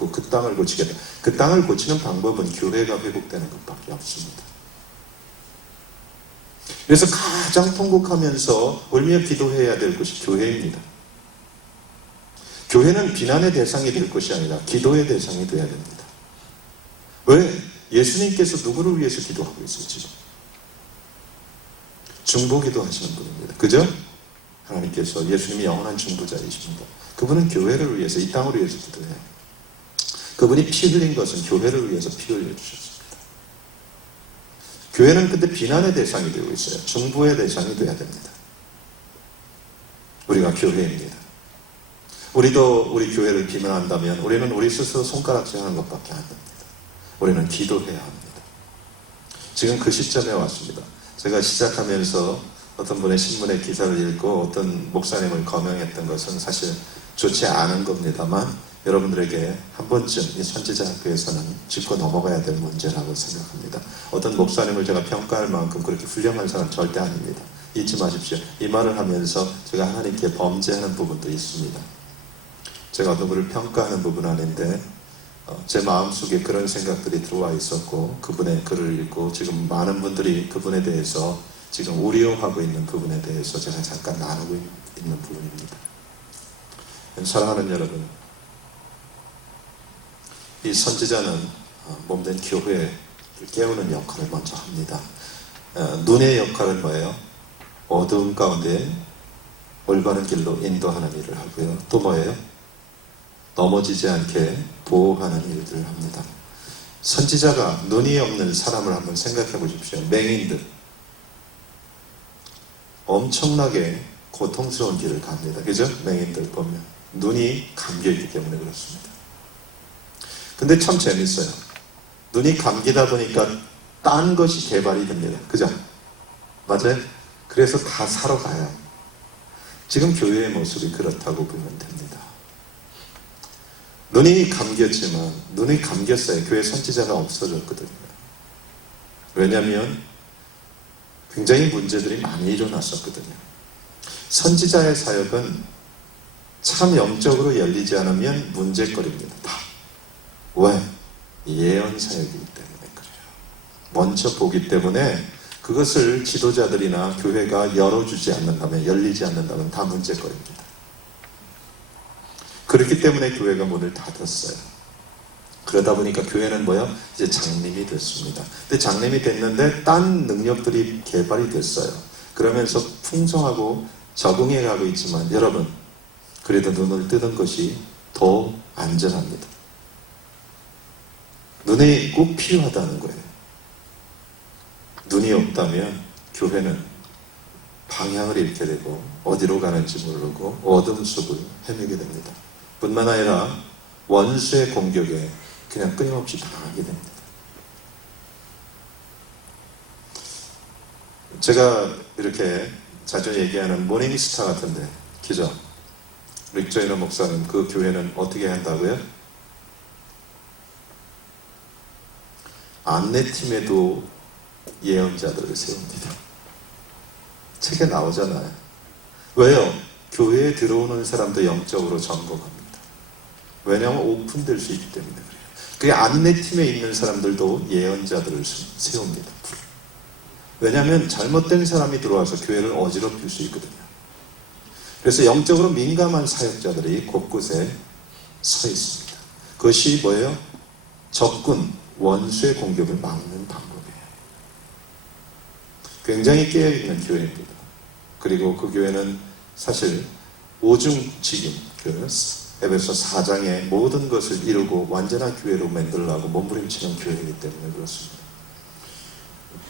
긋고 그 땅을 고치겠다. 그 땅을 고치는 방법은 교회가 회복되는 것밖에 없습니다. 그래서 가장 통곡하면서 울며 기도해야 될 곳이 교회입니다. 교회는 비난의 대상이 될 것이 아니라 기도의 대상이 되어야 됩니다. 왜? 예수님께서 누구를 위해서 기도하고 있어요, 지금? 중보기도 하시는 분입니다. 그죠? 하나님께서 예수님이 영원한 중보자이십니다. 그분은 교회를 위해서, 이 땅을 위해서 기도해요. 그분이 피 흘린 것은 교회를 위해서 피 흘려주셨습니다. 교회는 근데 비난의 대상이 되고 있어요. 중보의 대상이 되어야 됩니다. 우리가 교회입니다. 우리도 우리 교회를 비난한다면 우리는 우리 스스로 손가락질하는 것밖에 안 됩니다. 우리는 기도해야 합니다. 지금 그 시점에 왔습니다. 제가 시작하면서 어떤 분의 신문에 기사를 읽고 어떤 목사님을 거명했던 것은 사실 좋지 않은 겁니다만 여러분들에게 한 번쯤 이 선지자 학교에서는 짚고 넘어가야 될 문제라고 생각합니다. 어떤 목사님을 제가 평가할 만큼 그렇게 훌륭한 사람 절대 아닙니다. 잊지 마십시오. 이 말을 하면서 제가 하나님께 범죄하는 부분도 있습니다. 제가 누구를 평가하는 부분은 아닌데 제 마음속에 그런 생각들이 들어와 있었고 그분의 글을 읽고 지금 많은 분들이 그분에 대해서 지금 우려하고 있는 부분에 대해서 제가 잠깐 나누고 있는 부분입니다. 사랑하는 여러분, 이 선지자는 몸된 교회를 깨우는 역할을 먼저 합니다. 눈의 역할은 뭐예요? 어두운 가운데 올바른 길로 인도하는 일을 하고요. 또 뭐예요? 넘어지지 않게 보호하는 일들을 합니다. 선지자가 눈이 없는 사람을 한번 생각해 보십시오. 맹인들. 엄청나게 고통스러운 길을 갑니다. 그죠? 맹인들 보면. 눈이 감겨있기 때문에 그렇습니다. 근데 참 재밌어요. 눈이 감기다 보니까 딴 것이 개발이 됩니다. 그죠? 맞아요? 그래서 다 사러 가요. 지금 교회의 모습이 그렇다고 보면 됩니다. 눈이 감겼지만 눈이 감겼어요. 교회 선지자가 없어졌거든요. 왜냐하면 굉장히 문제들이 많이 일어났었거든요. 선지자의 사역은 참 영적으로 열리지 않으면 문제거리입니다. 다. 왜? 예언 사역이기 때문에 그래요. 먼저 보기 때문에 그것을 지도자들이나 교회가 열어주지 않는다면, 열리지 않는다면 다 문제거리입니다. 그렇기 때문에 교회가 문을 닫았어요. 그러다 보니까 교회는 뭐야? 이제 장님이 됐습니다. 근데 장님이 됐는데 딴 능력들이 개발이 됐어요. 그러면서 풍성하고 적응해 가고 있지만 여러분, 그래도 눈을 뜨는 것이 더 안전합니다. 눈이 꼭 필요하다는 거예요. 눈이 없다면 교회는 방향을 잃게 되고 어디로 가는지 모르고 어둠 속을 헤매게 됩니다. 뿐만 아니라 원수의 공격에 그냥 끊임없이 당하게 됩니다. 제가 이렇게 자주 얘기하는 모닝스타 같은데 기자 릭 조이너 목사님, 그 교회는 어떻게 한다고요? 안내팀에도 예언자들을 세웁니다. 책에 나오잖아요. 왜요? 교회에 들어오는 사람도 영적으로 점검합니다. 왜냐하면 오픈될 수 있기 때문에 그래요. 그 안내팀에 있는 사람들도 예언자들을 세웁니다. 왜냐하면 잘못된 사람이 들어와서 교회를 어지럽힐 수 있거든요. 그래서 영적으로 민감한 사역자들이 곳곳에 서 있습니다. 그것이 뭐예요? 적군, 원수의 공격을 막는 방법이에요. 굉장히 깨어있는 교회입니다. 그리고 그 교회는 사실 오중직임, 에베소 4장의 모든 것을 이루고 완전한 교회로 만들려고 몸부림치는 교회이기 때문에 그렇습니다.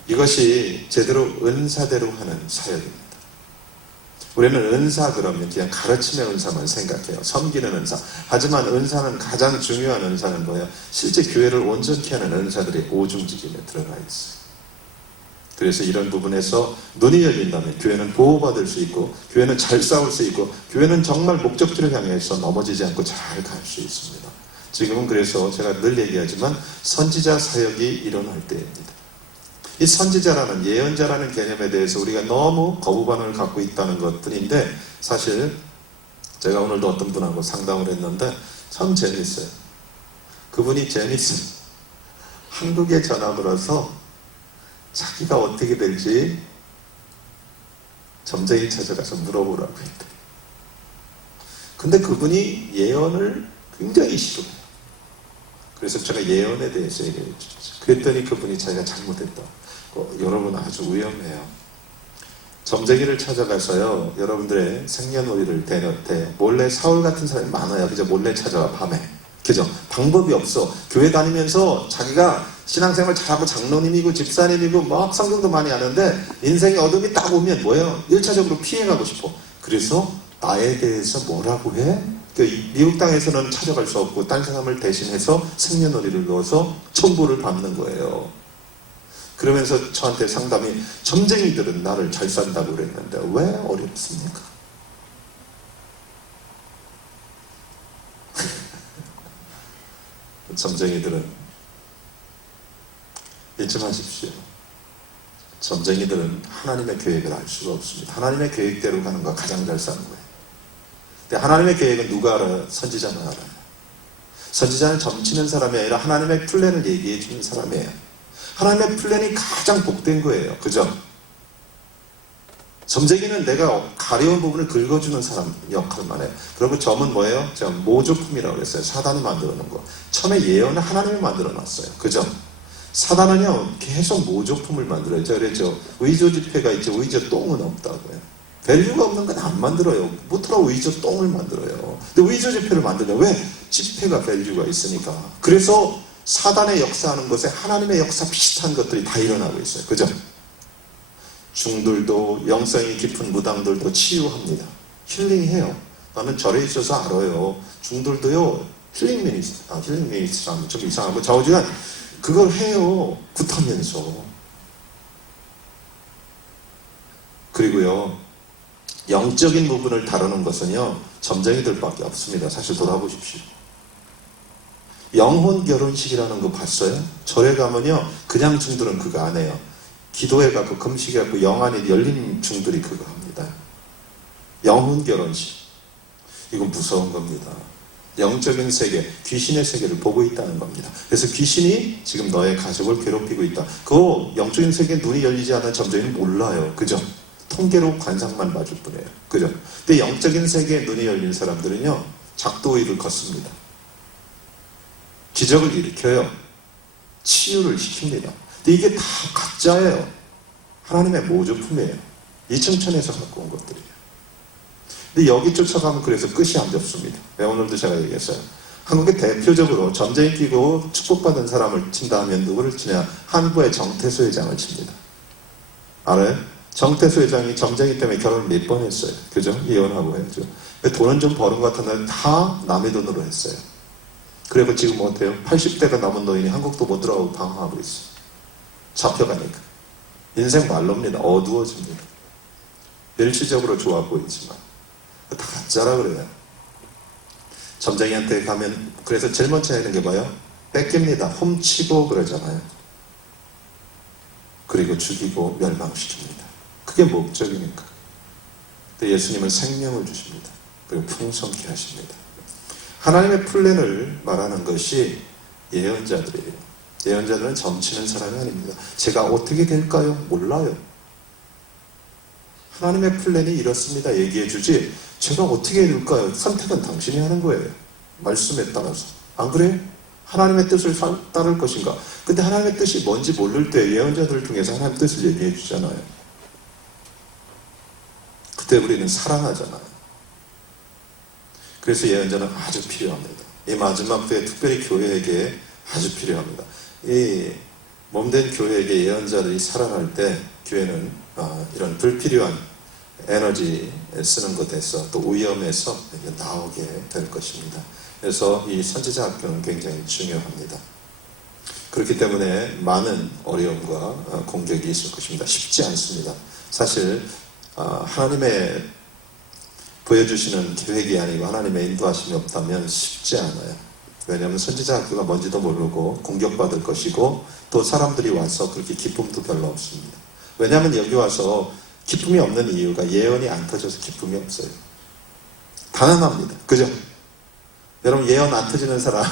이것이 제대로 은사대로 하는 사역입니다. 우리는 은사 그러면 그냥 가르침의 은사만 생각해요. 섬기는 은사. 하지만 은사는 가장 중요한 은사는 뭐예요? 실제 교회를 온전케 하는 은사들이 오중직임에 들어가 있어요. 그래서 이런 부분에서 눈이 열린다면 교회는 보호받을 수 있고 교회는 잘 싸울 수 있고 교회는 정말 목적지를 향해서 넘어지지 않고 잘 갈 수 있습니다. 지금은 그래서 제가 늘 얘기하지만 선지자 사역이 일어날 때입니다. 이 선지자라는 예언자라는 개념에 대해서 우리가 너무 거부반응을 갖고 있다는 것 뿐인데 사실 제가 오늘도 어떤 분하고 상담을 했는데 참 재밌어요. 그분이 재밌어요. 한국에 전화 걸어서 자기가 어떻게 될지 점쟁이 찾아가서 물어보라고 했대. 근데 그분이 예언을 굉장히 싫어해요. 그래서 제가 예언에 대해서 얘기해 줬죠. 그랬더니 그분이 자기가 잘못했다. 여러분 아주 위험해요. 점쟁이를 찾아가서요, 여러분들의 생년월일을 대놓대 몰래 사울 같은 사람이 많아요. 그죠? 몰래 찾아와 밤에. 그죠? 방법이 없어. 교회 다니면서 자기가 신앙생활 잘하고 장로님이고 집사님이고 막 성경도 많이 하는데 인생의 어둠이 딱 오면 뭐예요? 1차적으로 피해가고 싶어. 그래서 나에 대해서 뭐라고 해? 미국 땅에서는 찾아갈 수 없고 딴 사람을 대신해서 생년월일을 넣어서 청구를 받는 거예요. 그러면서 저한테 상담이 점쟁이들은 나를 잘 산다고 그랬는데 왜 어렵습니까? 점쟁이들은 잊지 마십시오. 점쟁이들은 하나님의 계획을 알 수가 없습니다. 하나님의 계획대로 가는 거 가장 잘 사는 거예요. 근데 하나님의 계획은 누가 알아요? 선지자만 알아요. 선지자는 점치는 사람이 아니라 하나님의 플랜을 얘기해 주는 사람이에요. 하나님의 플랜이 가장 복된 거예요. 그죠? 점쟁이는 내가 가려운 부분을 긁어주는 사람 역할만 해요. 그리고 점은 뭐예요? 제가 모조품이라고 그랬어요. 사단이 만들어 놓은 거. 처음에 예언을 하나님이 만들어 놨어요. 그죠? 사단은요, 계속 모조품을 만들어요. 제가 그랬죠. 의조 지폐가 있죠. 의조 똥은 없다고요. 밸류가 없는 건 안 만들어요. 못하라고 의조 똥을 만들어요. 근데 의조 지폐를 만들어요. 왜? 지폐가 밸류가 있으니까. 그래서 사단의 역사하는 것에 하나님의 역사 비슷한 것들이 다 일어나고 있어요. 그죠? 중들도 영성이 깊은 무당들도 치유합니다. 힐링해요. 나는 절에 있어서 알아요. 중들도요, 힐링 미니스트라면 좀 이상하고 좌우지간 그걸 해요. 굿하면서. 그리고요, 영적인 부분을 다루는 것은요, 점쟁이들밖에 없습니다. 사실 돌아보십시오. 영혼 결혼식이라는 거 봤어요? 절에 가면요, 그냥 중들은 그거 안 해요. 기도해 갖고 금식해 갖고 영안이 열린 중들이 그거 합니다. 영혼 결혼식. 이건 무서운 겁니다. 영적인 세계, 귀신의 세계를 보고 있다는 겁니다. 그래서 귀신이 지금 너의 가족을 괴롭히고 있다. 그 영적인 세계에 눈이 열리지 않은 점쟁이는 몰라요. 그죠? 통계로 관상만 봐줄 뿐이에요. 그죠? 근데 영적인 세계에 눈이 열린 사람들은요, 작도일을 걷습니다. 기적을 일으켜요. 치유를 시킵니다. 근데 이게 다 가짜예요. 하나님의 모조품이에요. 이층천에서 갖고 온 것들이에요. 근데 여기 쫓아가면 그래서 끝이 안 잡습니다. 오늘도 제가 얘기했어요. 한국에 대표적으로 점쟁이 끼고 축복받은 사람을 친다 하면 누구를 치냐? 한부의 정태수 회장을 칩니다. 알아요? 정태수 회장이 점쟁이 때문에 결혼을 몇 번 했어요. 그죠? 이혼하고 했죠. 돈은 좀 버는 것 같은데 다 남의 돈으로 했어요. 그리고 지금 어때요? 80대가 넘은 노인이 한국도 못 들어가고 방황하고 있어요. 잡혀가니까. 인생 말로입니다. 어두워집니다. 일시적으로 좋아 보이지만 다 가짜라 그래요. 점쟁이한테 가면 그래서 제일 먼저 하는 게 뭐예요? 뺏깁니다. 훔치고 그러잖아요. 그리고 죽이고 멸망시킵니다. 그게 목적이니까. 근데 예수님은 생명을 주십니다. 그리고 풍성케 하십니다. 하나님의 플랜을 말하는 것이 예언자들이에요. 예언자들은 점치는 사람이 아닙니다. 제가 어떻게 될까요? 몰라요. 하나님의 플랜이 이렇습니다. 얘기해 주지 제가 어떻게 될까요? 선택은 당신이 하는 거예요. 말씀에 따라서. 안 그래요? 하나님의 뜻을 따를 것인가? 근데 하나님의 뜻이 뭔지 모를 때 예언자들 중에서 하나님의 뜻을 얘기해 주잖아요. 그때 우리는 사랑하잖아요. 그래서 예언자는 아주 필요합니다. 이 마지막 때에 특별히 교회에게 아주 필요합니다. 이 몸된 교회에게 예언자들이 살아날 때 교회는 이런 불필요한 에너지 쓰는 것에서 또 위험에서 나오게 될 것입니다. 그래서 이 선지자 학교는 굉장히 중요합니다. 그렇기 때문에 많은 어려움과 공격이 있을 것입니다. 쉽지 않습니다. 사실 하나님의 보여주시는 계획이 아니고 하나님의 인도하심이 없다면 쉽지 않아요. 왜냐하면 선지자 학교가 뭔지도 모르고 공격받을 것이고 또 사람들이 와서 그렇게 기쁨도 별로 없습니다. 왜냐하면 여기 와서 기쁨이 없는 이유가 예언이 안 터져서 기쁨이 없어요. 당연합니다. 그죠? 여러분 예언 안 터지는 사람